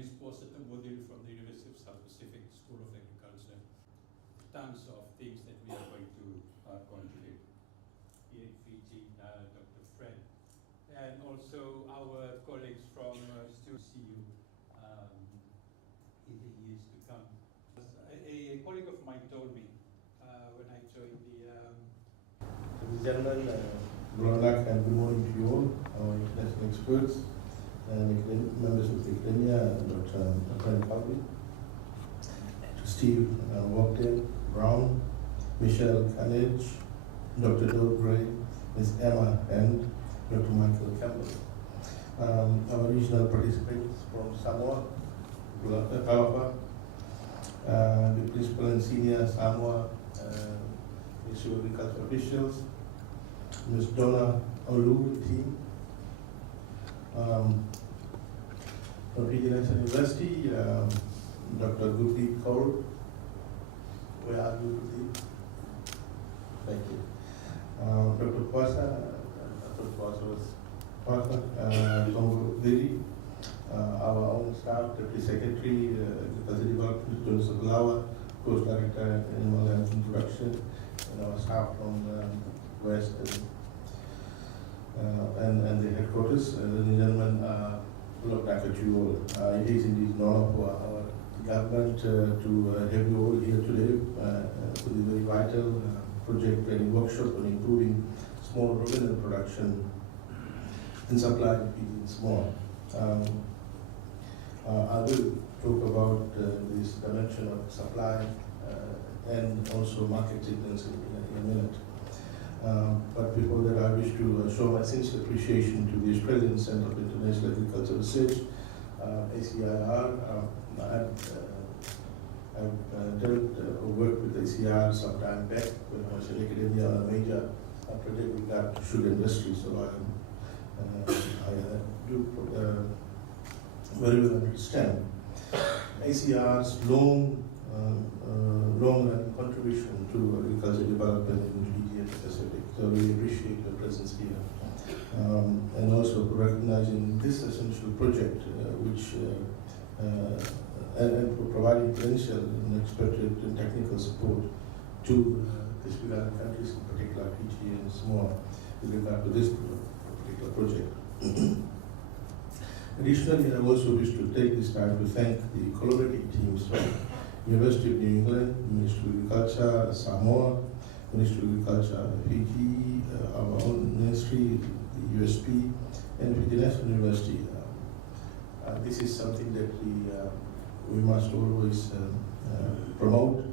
Response Bodil from the University of South Pacific School of Agriculture. Tons of things that we are going to contribute here in Fiji, Dr. Fred, and also our colleagues from still see you in the years to come. A colleague of mine told me when I joined the Ladies and gentlemen, good luck and good morning to you all, our international experts, members of the academia, Dr. Kalbi, to Steve Walkden, Brown, Michelle Carnage, Dr. Doug Gray, Ms. Emma, and Dr. Michael Campbell. Our regional participants from Samoa, Kalapa, the principal and senior Samoa Ministry of Agriculture officials, Ms. Donna Olu team, from Fijian University, Dr. Gurdeep Kaur. Where are you, Gurdeep? Thank you. Dr. Kwasa, Dr. Kwasa was from Delhi, our own staff, Deputy Secretary, Agriculture Development, Joseph Lawa, Coast Director, Animal Health Introduction, and our staff from West and the headquarters. Ladies and gentlemen, look back at you all. It is indeed an honor for our government to have you all here today for the very vital project training workshop on improving small ruminant production and supply to Fiji and Samoa. I will talk about this dimension of supply and also market signals in a minute. But before that, I wish to show my sincere appreciation to the Australian Centre for International Agriculture Research, ACIR. I've worked with ACIR some time back when I was in academia on a major project with regard to sugar industry. So I do very well understand ACIR's long-running contribution to agriculture development in Fiji and Pacific. So we appreciate your presence here. And also for recognizing this essential project, and for providing financial and expert and technical support to Pacific Island countries, in particular Fiji and Samoa, with regard to this particular project. Additionally, I also wish to take this time to thank the collaborating teams from University of New England, Ministry of Agriculture, Samoa, Ministry of Agriculture, Fiji, our own ministry, the USP, and Fiji National University. This is something that we must always promote.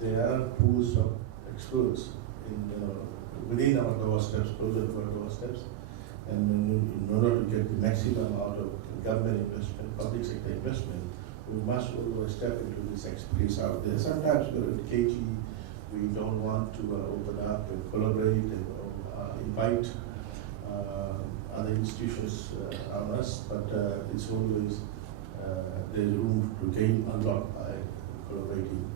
There are pools of experts within our doorsteps, closer to our doorsteps, and in order to get the maximum out of government investment, public sector investment, we must always step into this expertise out there. Sometimes we're at KG, we don't want to open up and collaborate and invite other institutions on us, but it's always there's room to gain a lot by collaborating,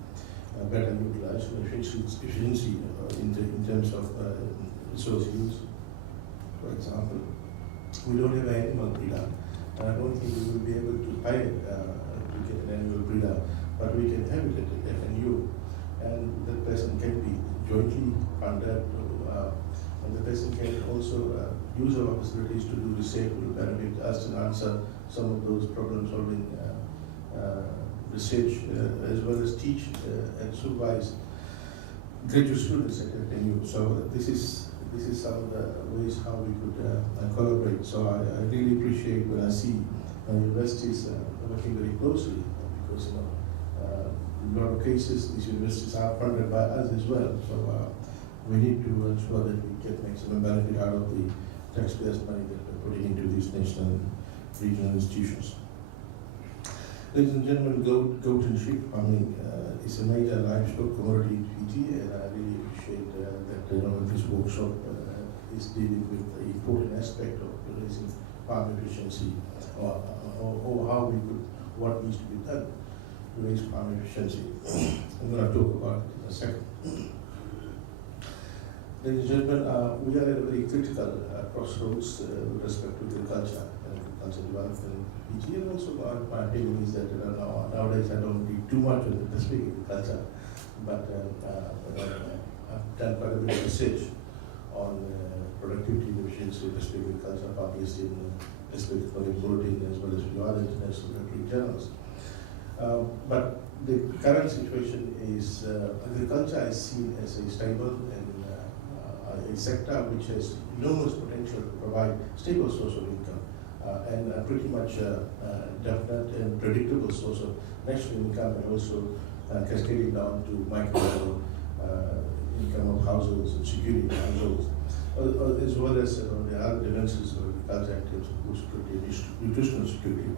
better utilization, efficiency in terms of resource use. For example, we don't have an animal breeder, and I don't think we will be able to hire to get an animal breeder, but we can have it at FNU, and that person can be jointly funded, and the person can also use our facilities to do research, will benefit us and answer some of those problem-solving research, as well as teach and supervise graduate students at FNU. So this is some of the ways how we could collaborate. So I really appreciate when I see universities working very closely, because in a lot of cases these universities are funded by us as well. So we need to ensure that we get maximum benefit out of the taxpayers' money that we're putting into these national and regional institutions. Ladies and gentlemen, goat and sheep farming is a major livestock commodity in Fiji, and I really appreciate that this workshop is dealing with the important aspect of raising farm efficiency, or how we could, what needs to be done to raise farm efficiency. I'm going to talk about it in a second. Ladies and gentlemen, we are at a very critical crossroads with respect to agriculture and agriculture development in Fiji, and also my opinion is that nowadays I don't read too much on the Pacific agriculture, but I've done quite a bit of research on productivity and efficiency of Pacific agriculture, published in Pacific Economic Bulletin as well as a few other international regulatory journals. But the current situation is agriculture is seen as a stable and a sector which has enormous potential to provide stable source of income and a pretty much definite and predictable source of national income, and also cascading down to micro level income of households and security of households, as well as the other dimensions of agriculture in terms of food security and nutritional security.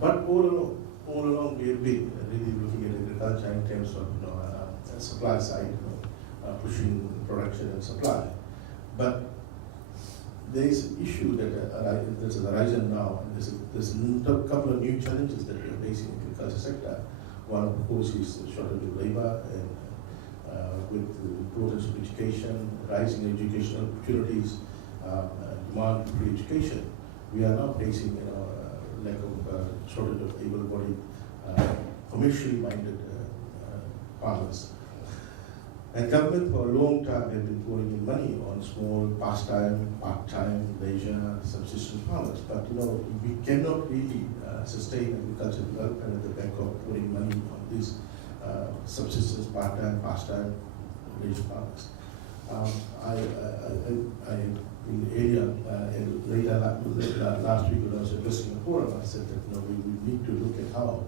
But all along we have been really looking at agriculture in terms of supply side, pushing production and supply. But there is an issue that's on the horizon now, and there's a couple of new challenges that we are facing in the agriculture sector. One, of course, is the shortage of labor, and with the importance of education, rising educational opportunities, demand for free education, we are now facing lack of shortage of able-bodied, commercially minded farmers. And government for a long time have been pouring in money on small pastime, part-time, leisure, subsistence farmers. But we cannot really sustain agricultural development at the back of pouring money on these subsistence, part-time, pastime, leisure farmers. In the area last week when I was addressing the forum, I said that we need to look at how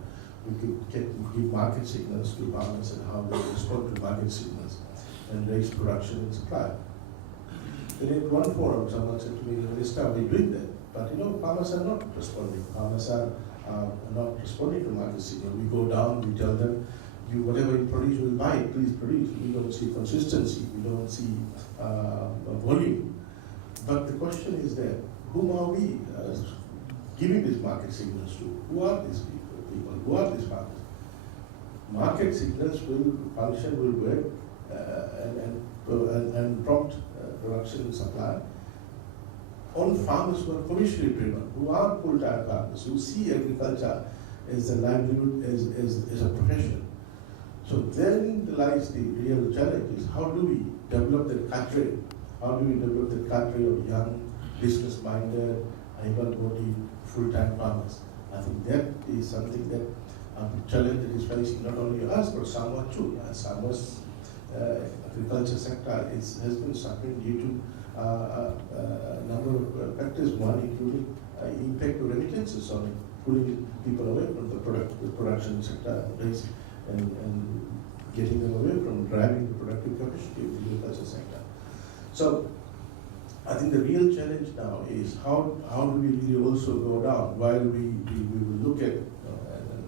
we could give market signals to farmers and how they respond to market signals and raise production and supply. And in one forum, someone said to me, Minister, we're doing that, but farmers are not responding. Farmers are not responding to market signals. We go down, we tell them, whatever you produce, we'll buy it, please produce. We don't see consistency, we don't see volume. But the question is that, whom are we giving these market signals to? Who are these people? Who are these farmers? Market signals will function, will work, and prompt production and supply on farmers who are commercially driven, who are full-time farmers, who see agriculture as a livelihood, as a profession. So therein lies the real challenge: is how do we develop that cadre? How do we develop the cadre of young, business-minded, able-bodied, full-time farmers? I think that is something that a challenge that is facing not only us but Samoa too. Samoa's agriculture sector has been suffering due to a number of factors. One, including impact of remittances on pulling people away from the production sector and getting them away from driving the productive capacity of the agriculture sector. So I think the real challenge now is how do we really also go down while we will look at and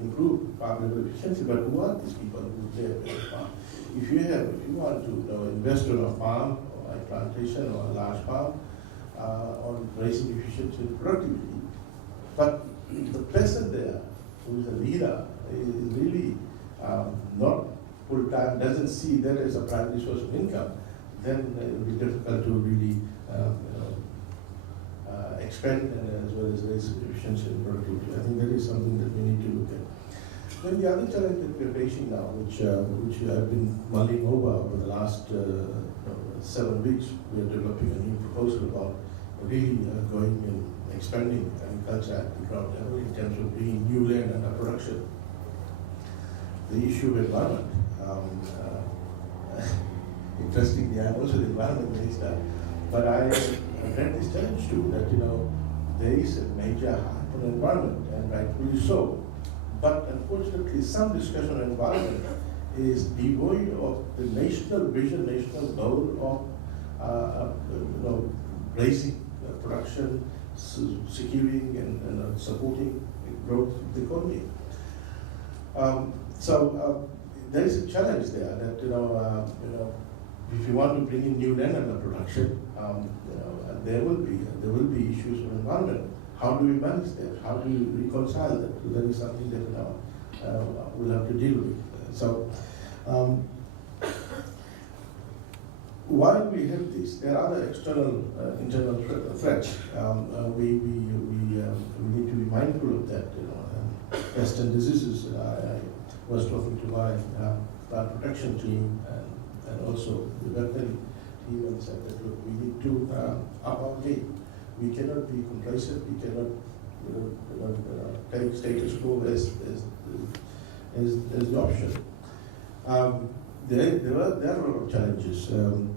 improve farm level efficiency, but who are these people who are there at the farm? If you want to invest in a farm or a plantation or a large farm on raising efficiency and productivity, but the person there who is a leader is really not full-time, doesn't see that as a primary source of income, then it will be difficult to really expand as well as raise efficiency and productivity. I think that is something that we need to look at. Then the other challenge that we are facing now, which I've been mulling over the last 7 weeks, we are developing a new proposal about really going and expanding agriculture at the ground level in terms of bringing new land under production. The issue of environment. Interestingly, I'm also the environment minister, but I read this challenge too, that there is a major hype on environment, and rightfully so. But unfortunately, some discussion on environment is devoid of the national vision, national goal of raising production, securing and supporting growth of the economy. So there is a challenge there that if you want to bring in new land under production, there will be issues with environment. How do we manage that? How do we reconcile that? So that is something that we'll have to deal with. So while we have this, there are other external, internal threats. We need to be mindful of that. Western diseases. I was talking to my plant protection team and also the veterinary team and said that look, we need to up our game. We cannot be complacent. We cannot take status quo as the option. There are a lot of challenges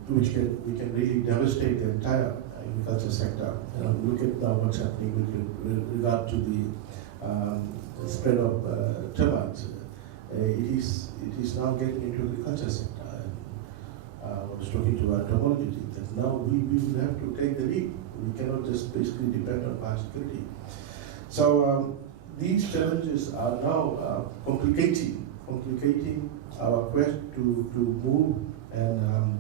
which can really devastate the entire agriculture sector. Look at now what's happening with regard to the spread of termites. It is now getting into the agriculture sector. I was talking to our entomology team that now we will have to take the lead. We cannot just basically depend on biosecurity. So these challenges are now complicating our quest to move and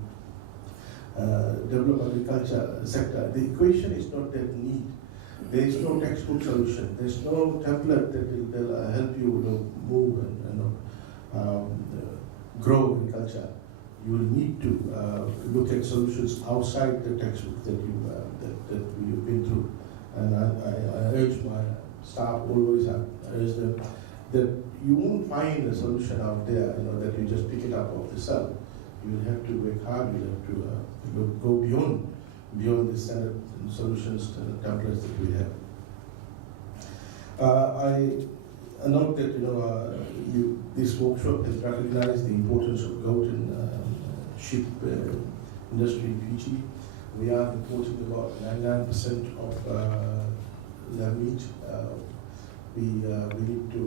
develop agriculture sector. The equation is not that neat. There is no textbook solution. There is no template that will help you move and grow agriculture. You will need to look at solutions outside the textbook that you've been through. And I urge my staff always, I urge them that you won't find a solution out there, that you just pick it up off the shelf. You will have to work hard. You have to go beyond the standard solutions and templates that we have. I note that this workshop has recognized the importance of goat and sheep industry in Fiji. We are importing about 99% of their meat. We need to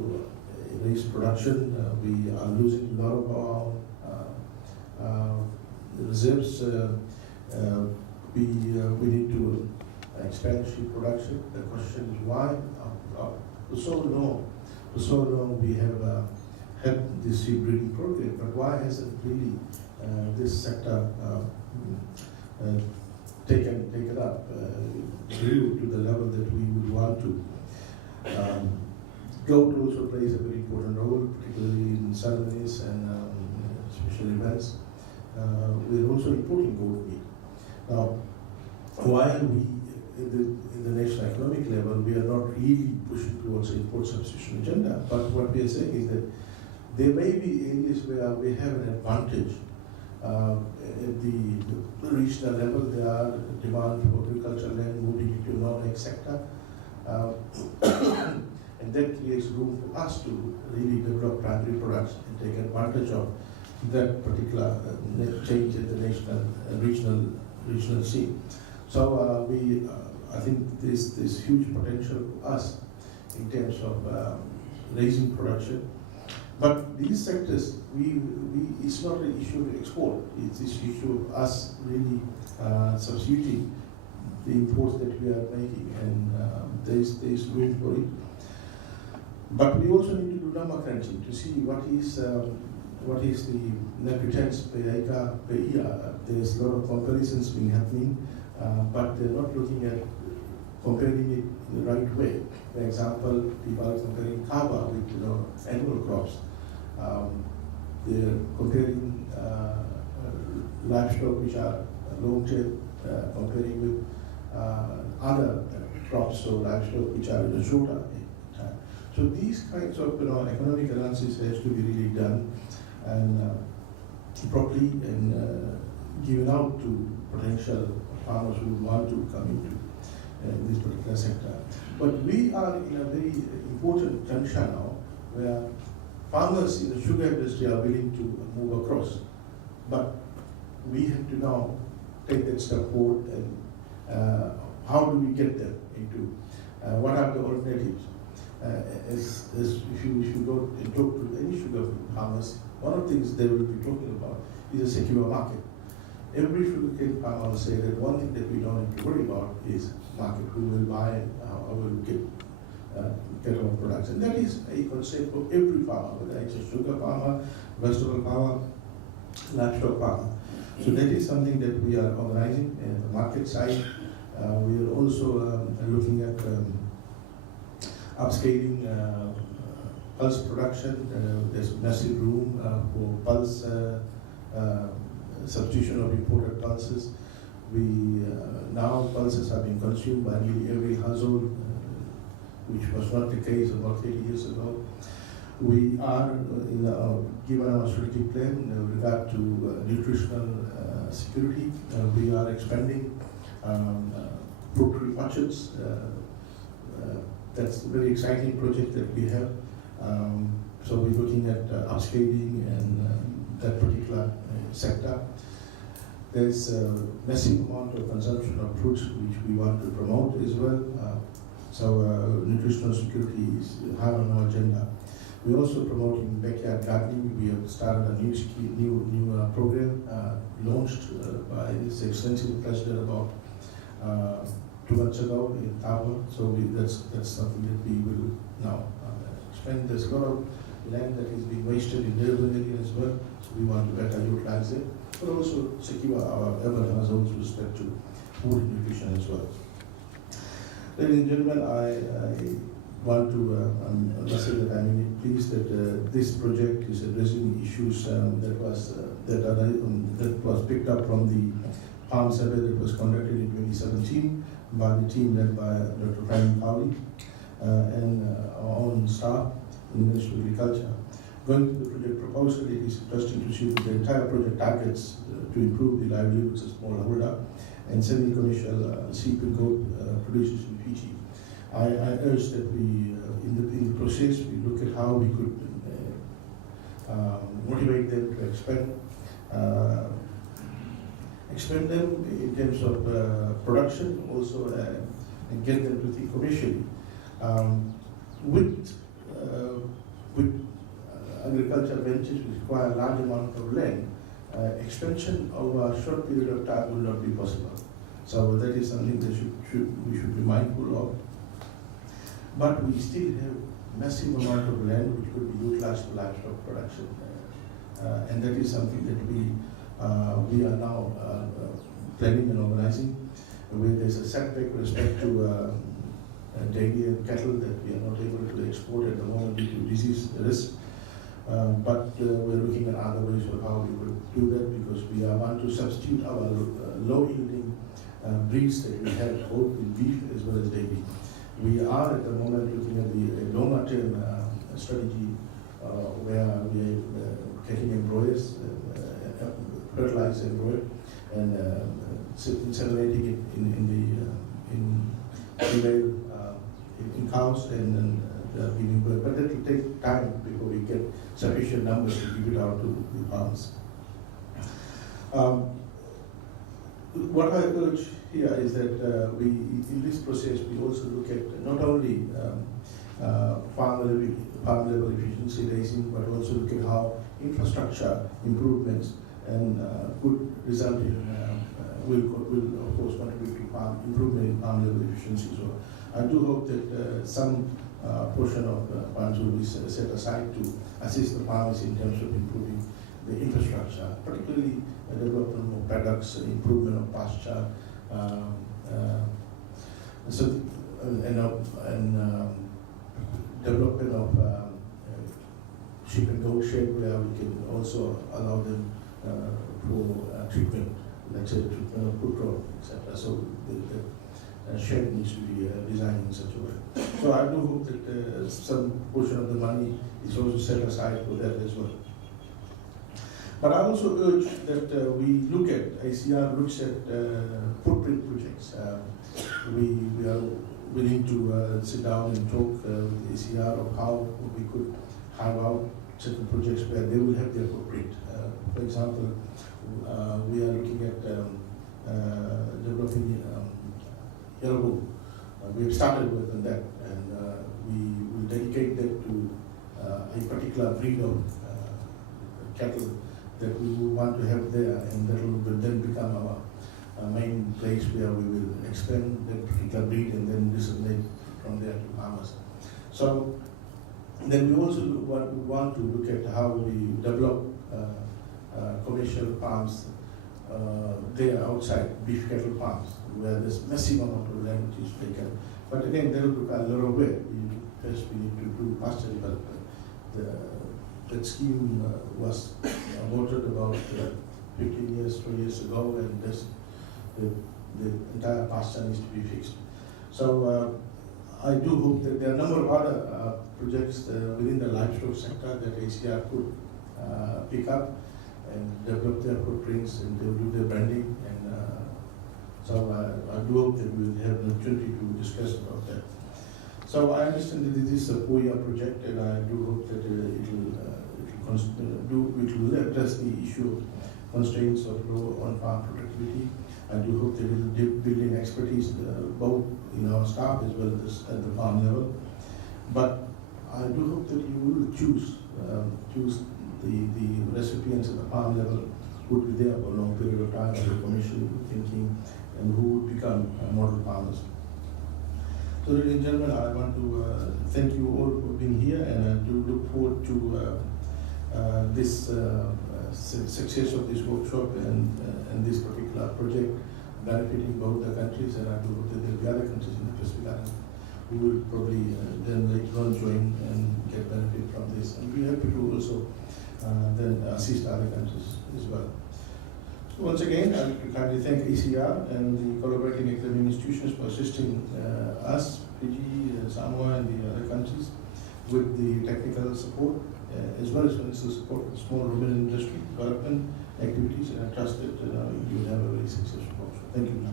raise production. We are losing a lot of our reserves. We need to expand sheep production. The question is why? For so long we have had this sheep breeding program, but why hasn't really this sector taken up, grew to the level that we would want to? Goat also plays a very important role, particularly in ceremonies and special events. We're also importing goat meat. Now, while we, in the national economic level, we are not really pushing towards an import substitution agenda, but what we are saying is that there may be areas where we have an advantage. At the regional level, there are demand for agricultural land moving into non-ag sector. And that creates room for us to really develop primary products and take advantage of that particular change in the national regional scene. So I think there's huge potential for us in terms of raising production. But these sectors, it's not an issue of export. It's this issue of us really substituting the imports that we are making, and there's room for it. But we also need to do number crunching to see what is the net returns per acre per year. There's a lot of comparisons being happening, but they're not looking at comparing it in the right way. For example, people are comparing kava with annual crops. They're comparing livestock which are long-tail, comparing with other crops, so livestock which are in a shorter time. So these kinds of economic analysis has to be really done and properly and given out to potential farmers who want to come into this particular sector. But we are in a very important juncture now where farmers in the sugar industry are willing to move across. But we have to now take that step forward and how do we get them into, what are the alternatives? As if you go and talk to any sugar farmers, one of the things they will be talking about is a secure market. Every sugarcane farmer will say that one thing that we don't need to worry about is market. Who will buy and how will get our products. And that is a concept of every farmer, whether it's a sugar farmer, vegetable farmer, livestock farmer. So that is something that we are organizing at the market side. We are also looking at upscaling pulse production. There's massive room for pulse substitution of imported pulses. Now pulses are being consumed by nearly every household, which was not the case about 30 years ago. We are, given our strategic plan in regard to nutritional security, we are expanding poultry orchards. That's a very exciting project that we have. So we're looking at upscaling and that particular sector. There's a massive amount of consumption of fruits which we want to promote as well. So nutritional security is high on our agenda. We're also promoting backyard gardening. We have started a new program launched by His Excellency the President about 2 months ago in Taiwan. So that's something that we will now expand. There's a lot of land that is being wasted in the urban area as well. So we want to better utilize it, but also secure our urban households with respect to food and nutrition as well. Ladies and gentlemen, I want to say that I'm really pleased that this project is addressing issues that was picked up from the farm survey that was conducted in 2017 by the team led by Dr. Ryan Powley and our own staff in the Ministry of Agriculture. Going to the project proposal, it is interesting to see that the entire project targets to improve the livelihoods of smallholder and semi-commercial sheep and goat producers in Fiji. I urge that we, in the process, we look at how we could motivate them to expand them in terms of production, also and get them to think commercially. With agricultural ventures which require a large amount of land, expansion over a short period of time will not be possible. So that is something that we should be mindful of. But we still have massive amount of land which could be utilized for livestock production, and that is something that we are now planning and organizing. Where there's a setback with respect to dairy and cattle that we are not able to export at the moment due to disease risk. But we're looking at other ways of how we will do that, because we want to substitute our low-yielding breeds that we have both in beef as well as dairy. We are at the moment looking at the longer-term strategy where we are getting embroilers, fertilized embryo, and inseminating it in female in cows and then giving birth. But that will take time before we get sufficient numbers to give it out to the farms. What I urge here is that in this process, we also look at not only farm level efficiency raising, but also look at how infrastructure improvements and could result in will of course contribute to improvement in farm level efficiency. So I do hope that some portion of funds will be set aside to assist the farmers in terms of improving the infrastructure, particularly development of paddocks, improvement of pasture, development of sheep and goat shed, where we can also allow them for treatment, let's say treatment of food crop, etc. So the shed needs to be designed in such a way. So I do hope that some portion of the money is also set aside for that as well. But I also urge that we look at, ICR looks at footprint projects. We are willing to sit down and talk with ICR of how we could have out certain projects where they will have their footprint. For example, we are looking at developing yellow. We have started with that, and we will dedicate that to a particular breed of cattle that we will want to have there, and that will then become our main place where we will expand that particular breed and then disseminate from there to farmers. So then we also want to look at how we develop commercial farms there outside beef cattle farms, where there's massive amount of land which is taken. But again, there will be a lot of way. First, we need to do pasture development. That scheme was voted about 15 years just 4 years ago, and the entire pasture needs to be fixed. So I do hope that there are a number of other projects within the livestock sector that ACR could pick up and develop their footprints and they'll do their branding. And so I do hope that we will have an opportunity to discuss about that. So I understand that this is a 4-year project, and I do hope that it will address the issue of constraints of low on-farm productivity. I do hope that it will build in expertise both in our staff as well as at the farm level. But I do hope that you will choose the recipients at the farm level who would be there for a long period of time as a commission thinking and who would become model farmers. So ladies and gentlemen, I want to thank you all for being here, and I do look forward to this success of this workshop and this particular project benefiting both the countries, and I do hope that there will be other countries in the Pacific Islands who will probably then later on join and get benefit from this. And we're happy to also then assist other countries as well. So once again, I would kindly thank ACR and the collaborating academic institutions for assisting us, Fiji, Samoa, and the other countries with the technical support, as well as financial support for small ruminant industry development activities. And I trust that you will have a very successful workshop. Thank you.